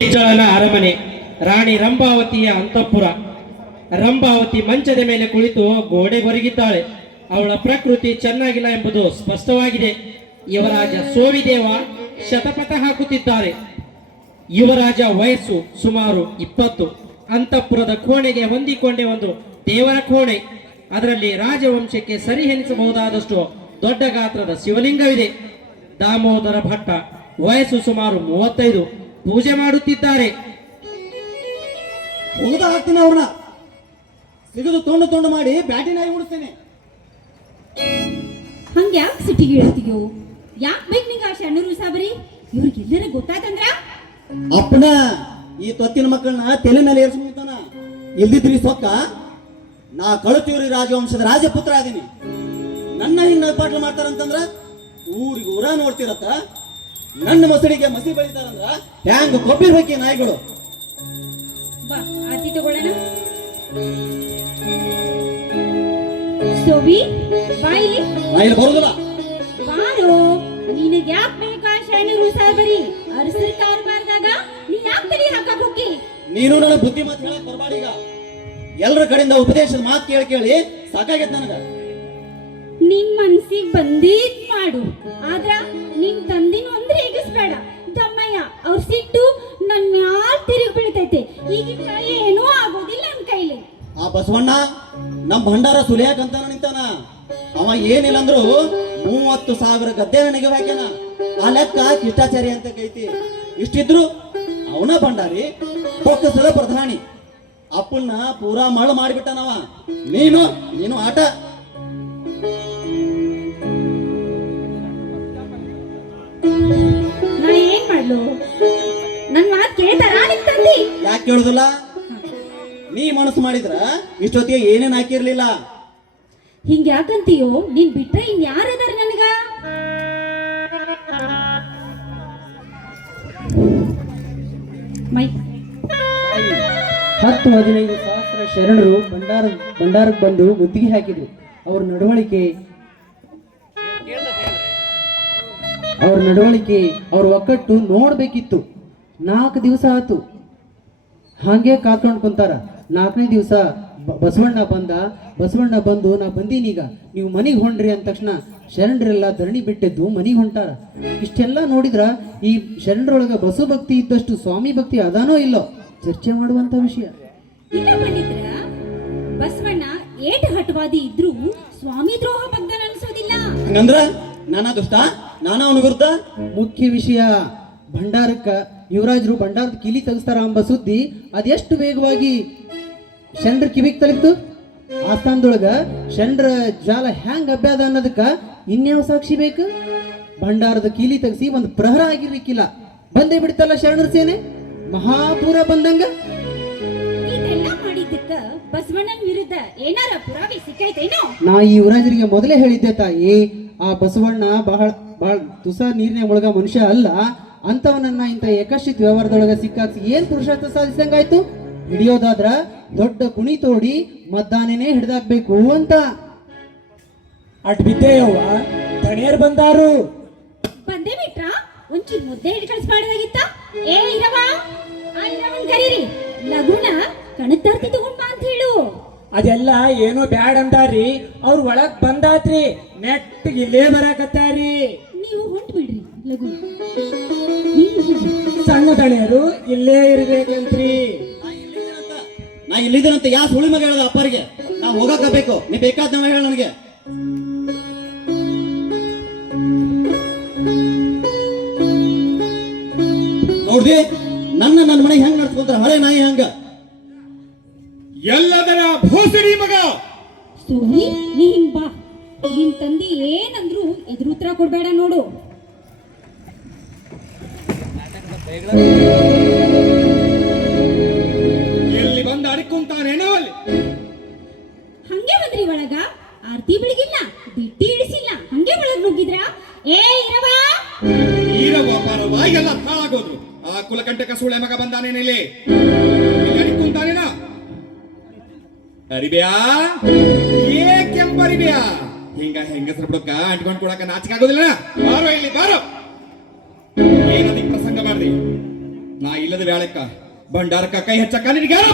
ಕಿಚ್ಚಳನ ಅರಮನೆ, ರಾಣಿ ರಂಭಾವತಿಯ ಅಂತಃಪುರ. ರಂಭಾವತಿ ಮಂಚದ ಮೇಲೆ ಕುಳಿತು ಗೋಡೆಗೊರಗಿದ್ದಾಳೆ. ಅವಳ ಪ್ರಕೃತಿ ಚೆನ್ನಾಗಿಲ್ಲ ಎಂಬುದು ಸ್ಪಷ್ಟವಾಗಿದೆ. ಯುವರಾಜ ಸೋವಿದೇವ ಶತಪಥ ಹಾಕುತ್ತಿದ್ದಾರೆ. ಯುವರಾಜ ವಯಸ್ಸು ಸುಮಾರು 20. ಅಂತಃಪುರದ ಕೋಣೆಗೆ ಹೊಂದಿಕೊಂಡೆ ಒಂದು ದೇವರ ಕೋಣೆ. ಅದರಲ್ಲಿ ರಾಜವಂಶಕ್ಕೆ ಸರಿ ಎನಿಸಬಹುದಾದಷ್ಟು ದೊಡ್ಡ ಗಾತ್ರದ ಶಿವಲಿಂಗವಿದೆ. ದಾಮೋದರ ಭಟ್ಟ ವಯಸ್ಸು ಸುಮಾರು 35 ಪೂಜೆ ಮಾಡುತ್ತಿದ್ದಾರೆ. ಹೋಗದ ಹಾಕ್ತೀನಿ ಅವ್ರನ್ನ ಸಿಗದು ತುಂಡು ಮಾಡಿ ಬ್ಯಾಟಿ ನಾಯಿ ಉಡಿಸ್ತೇನೆ. ಹಂಗೆ ಯಾಕೆ ಸಿಟಿಗೆ ಹೇಳ್ತೀಯೋ? ಯಾಕೆ ಬೇಕು ನಿಂಗೆ ಆ ಶಣ್ಣರು ಸಾಬರಿ? ಇವ್ರಿಗೆಲ್ಲರ ಗೊತ್ತಾಯ್ತಂದ್ರ ಅಪ್ಪನ ಈ ತೊತ್ತಿನ ಮಕ್ಕಳನ್ನ ತಲೆ ಮೇಲೆ ಏರ್ಸ್ಕೊಂತಾನ. ಇಲ್ದಿದ್ರಿ ಸೊಕ್ಕ ನಾ ಕಳುತಿವ್ರಿ ರಾಜವಂಶದ ರಾಜಪುತ್ರ ಆದೀನಿ. ನನ್ನ ಹಿಂಗ ಪಾಟ್ಲ ಮಾಡ್ತಾರಂತಂದ್ರ ಊರಿಗೆ ಊರ ನೋಡ್ತಿರತ್ತ. ನನ್ನ ಮಸಡಿಗೆ ಮಸಿ ಬೆಳಿತಾರಂದ್ರ ಹ್ಯಾಂಗ ಕೊಬ್ಬಿರ್ಬೇಕಿ ನಾಯಿಗಳು. ಬಾ ಆತಿ ತಗೊಳ್ಳೋಣ. ಸೋಬಿ ಬಾಯಿಲಿ ನಾ ಇಲ್ಲಿ ಬರುದಿಲ್ಲ. ಬಾರೋ, ನಿನಗೆ ಯಾಕೆ ಬೇಕಾ ಶಣ್ಣರು ಸಾಬರಿ? ಅರಸರ ಕಾರ್ಬಾರ್ದಾಗ ನೀ ಯಾಕೆ ತಡಿ ಹಾಕಕ್ ಹೋಗಿ? ನೀನು ನನ್ನ ಬುದ್ಧಿ ಮಾತು ಹೇಳಕ್ ಬರ್ಬಾಡೀಗ. ಎಲ್ಲರ ಕಡೆಯಿಂದ ಉಪದೇಶದ ಮಾತು ಕೇಳಿ ಸಾಕಾಗೈತೆ ನನಗ. ನಿನ್ ಮನ್ಸಿಗೆ ಬಂದಿದ್ ಮಾಡು, ಆದ್ರ ನಿನ್ ತಂದಿನ ಅಂದ್ರೆ ಹೇಗಿಸ್ಬೇಡ. ದಮ್ಮಯ್ಯ ಅವ್ರ ಸಿಟ್ಟು ನನ್ ಮ್ಯಾಲ್ ತಿರುಗಿ ಬೀಳ್ತೈತೆ. ಈಗಿನ ಏನೂ ಆಗೋದಿಲ್ಲ ನನ್ ಕೈಲಿ. ಆ ಬಸವಣ್ಣ ನಮ್ ಭಂಡಾರ ಸುಲಿಯಾಕಂತ ನಿಂತಾನ. ಅವ ಏನಿಲ್ಲ ಅಂದ್ರು 30,000 ಗದ್ದೆ ನನಗೆ ಹಾಕ್ಯಾನ. ಆ ಲೆಕ್ಕ ಕಿಷ್ಟಾಚಾರಿ ಅಂತ ಕೈತಿ. ಇಷ್ಟಿದ್ರು ಅವನ ಭಂಡಾರಿ ಬೊಕ್ಕಸದ ಪ್ರಧಾನಿ. ಅಪ್ಪನ್ನ ಪೂರಾ ಮಳ ಮಾಡಿಬಿಟ್ಟನವ. ನೀನು ಆಟ. ನಾ ಏನ್ ಮಾಡ್ಲು? ನನ್ ಮಾತ್ ಕೇಳ್ತಾರ ನಿಮ್ ತಂದಿ? ಯಾಕೆ ಕೇಳುದಿಲ್ಲ? ನೀ ಮನಸ್ಸು ಮಾಡಿದ್ರ ಇಷ್ಟೊತ್ತಿಗೆ ಏನೇನ್ ಹಾಕಿರ್ಲಿಲ್ಲ. ಹಿಂಗ ಯಾಕಂತೀಯೋ? ನೀನ್ ಬಿಟ್ರೆ ಇನ್ ಯಾರದಾರ ನನಗ? ಮೈ 10-15 ಸಹಸ್ರ ಶರಣರು ಭಂಡಾರಕ್ಕೆ ಬಂದು ಮುತ್ತಿಗೆ ಹಾಕಿದ್ರು. ಅವ್ರ ನಡವಳಿಕೆ ಅವ್ರ ಒಕ್ಕಟ್ಟು ನೋಡ್ಬೇಕಿತ್ತು. 4 ದಿವಸ ಆತು ಹಾಗೆ ಕಾತ್ಕೊಂಡು ಕುಂತಾರ. 4ನೇ ದಿವಸ ಬಸವಣ್ಣ ಬಂದು ನಾ ಬಂದೀನೀಗ, ನೀವು ಮನೆಗೆ ಹೊಂಡ್ರಿ ಅಂದ ತಕ್ಷಣ ಶರಣರೆಲ್ಲ ಧರಣಿ ಬಿಟ್ಟಿದ್ದು ಮನೆಗೆ ಹೊಂಟಾರ. ಇಷ್ಟೆಲ್ಲ ನೋಡಿದ್ರ ಈ ಶರಣರೊಳಗ ಬಸು ಭಕ್ತಿ ಇದ್ದಷ್ಟು ಸ್ವಾಮಿ ಭಕ್ತಿ ಅದಾನೋ ಇಲ್ಲೋ ಚರ್ಚೆ ಮಾಡುವಂತ ವಿಷಯ. ಇಲ್ಲ ಪಂಡಿತರ, ಬಸವಣ್ಣ ಏಟ್ ಹಠವಾದಿ ಇದ್ರು ಸ್ವಾಮಿ ದ್ರೋಹ ಭಕ್ತನ ಅನ್ಸೋದಿಲ್ಲ. ಹಂಗಂದ್ರ ನಾನಾ ದುಷ್ಟ, ನಾನಾ ಅವನ ವಿರುದ್ಧ. ಮುಖ್ಯ ವಿಷಯ ಯುವರಾಜರು ಭಂಡಾರದ ಕಿಲಿ ತೆಗಿಸ್ತಾರ ಎಂಬ ಸುದ್ದಿ ಅದೆಷ್ಟು ವೇಗವಾಗಿ ಶಂಡ್ರ ಕಿವಿಗೆ ತಲುಪ್ತು. ಆಸ್ಥಾನದೊಳಗ ಶಂಡ್ರ ಜಾಲ ಹ್ಯಾಂಗ್ ಅಭ್ಯಾದ ಅನ್ನೋದಕ್ಕ ಇನ್ಯಾವ ಸಾಕ್ಷಿ ಬೇಕು? ಭಂಡಾರದ ಕೀಲಿ ತೆಗಿಸಿ ಒಂದು ಪ್ರಹರ ಆಗಿರ್ಲಿಕ್ಕಿಲ್ಲ, ಬಂದೇ ಬಿಡ್ತಲ್ಲ ಶರಣರ ಸೇನೆ ಮಹಾಪೂರ ಬಂದಂಗ. ಇದೆಲ್ಲ ಮಾಡಿದ್ದಕ್ಕ ಬಸವಣ್ಣನ ವಿರುದ್ಧ ಏನಾರ ಪುರಾವೆ ಸಿಕ್ಕೈತೇನೋ? ನಾ ಈ ಯುವರಾಜರಿಗೆ ಮೊದಲೇ ಹೇಳಿದ್ದೆ ತಾಯಿ, ಆ ಬಸವಣ್ಣ ಬಹಳ ತುಸ ನೀರಿನ ಒಳಗ ಮನುಷ್ಯ ಅಲ್ಲ. ಅಂತವನನ್ನ ಇಂಥ ಏಕಶ್ಚಿತ್ ವ್ಯವಹಾರದೊಳಗ ಸಿಕ್ಕಾಕ್ಸಿ ಏನ್ ಪುರುಷಾರ್ಥ ಸಾಧಿಸಂಗಾಯ್ತು? ಹಿಡಿಯೋದಾದ್ರ ದೊಡ್ಡ ಕುಣಿ ತೋಡಿ ಮದ್ದಾನೇನೆ ಹಿಡ್ದಾಕ್ಬೇಕು ಅಂತ. ಅಟ್ ಬಿದ್ದೇಯವ್ವ, ತಣಿಯರ್ ಬಂದಾರು. ಬಂದೇ ಬಿಟ್ರ? ಒಂಚೂರು ಮುದ್ದೆ ಹಿಡ್ ಕಳಿಸ್ಬಾರ್ದಾಗಿತ್ತ? ಏ ಇರವ, ಆ ಇರವನ್ ಕರೀರಿ, ಲಗುನ ಕಣತಾರ್ತಿ ತಗೊಂಡ್ ಬಾ ಅಂತ ಹೇಳು. ಅದೆಲ್ಲ ಏನೋ ಬ್ಯಾಡ್ ಅಂದಾರಿ. ಅವ್ರ ಒಳಗ್ ಬಂದಾತ್ರಿ, ನೆಟ್ ಇಲ್ಲೇ ಬರಾಕತ್ತಾರಿ. ನೀವು ಹೊಂಟ್ ಬಿಡ್ರಿ ಲಗು. ಸಣ್ಣ ತಣಿಯರು ಇಲ್ಲೇ ಇರ್ಬೇಕಂತ್ರಿ. ನಾ ಇಲ್ಲಿದ್ದೀನಂತ ಯಾ ಸುಳಿ ಮಗ ಹೇಳದ ಅಪ್ಪರಿಗೆ? ನಾ ಹೋಗಬೇಕು, ನೀ ಬೇಕಾದ ಹೇಳ ನನಗೆ. ನೋಡ್ರಿ ನನ್ನ ಮನೆಗೆ ಹೆಂಗ್ ನಡ್ಸ್ಕೊಂತಾರ ಹಳೆ ನಾಯಿ ಹಂಗ. ಎಲ್ಲದರ ಭೂಸಡಿ ಮಗ ಸೋನಿ, ನೀ ಹಿಂಗ್ ಬಾ. ನಿನ್ ತಂದಿ ಏನಂದ್ರು ಎದುರು ಉತ್ತರ ಕೊಡ್ಬೇಡ ನೋಡು. ಎಲ್ಲಿ ಬಂದ ಅಡ್ಕೊಂತಾನೇನೋ ಅಲ್ಲಿ. ಹಂಗೆ ಬಂದ್ರಿ ಒಳಗ? ಆರ್ತಿ ಬೆಳಗಿಲ್ಲ, ಬಿಟ್ಟಿ ಇಳಿಸಿಲ್ಲ, ಹಂಗೆ ಒಳಗ್ ನುಗ್ಗಿದ್ರ? ಏ ಇರವ, ಈರವ್ವ ಪಾರವ್ವ ಎಲ್ಲ ಹಾಳಾಗೋದ್ರು. ಆ ಕುಲಕಂಟಕ ಸೂಳೆ ಮಗ ಬಂದಾನೇನಿಲ್ಲಿ ಅಡ್ಕೊಂತಾನೇನ? ಅರಿಬ್ಯಾ, ಏ ಕೆಂಪರಿಬ್ಯಾ, ಹಿಂಗ ಹೆಂಗಸರು ಬಿಡಕ್ಕ ಅಂಟ್ಕೊಂಡ್ ಕೊಡಕ ನಾಚಿಕಾಗೋದಿಲ್ಲ. ಬಾರೋ ಇಲ್ಲಿ ಬಾರೋ. ಏನದಿ ಪ್ರಸಂಗ ಮಾಡ್ದಿ? ನಾ ಇಲ್ಲದ ಬ್ಯಾಳಕ್ಕ ಭಂಡಾರಕ್ಕ ಕೈ ಹಚ್ಚಕ್ಕ ನಿನಗೆ ಯಾರೋ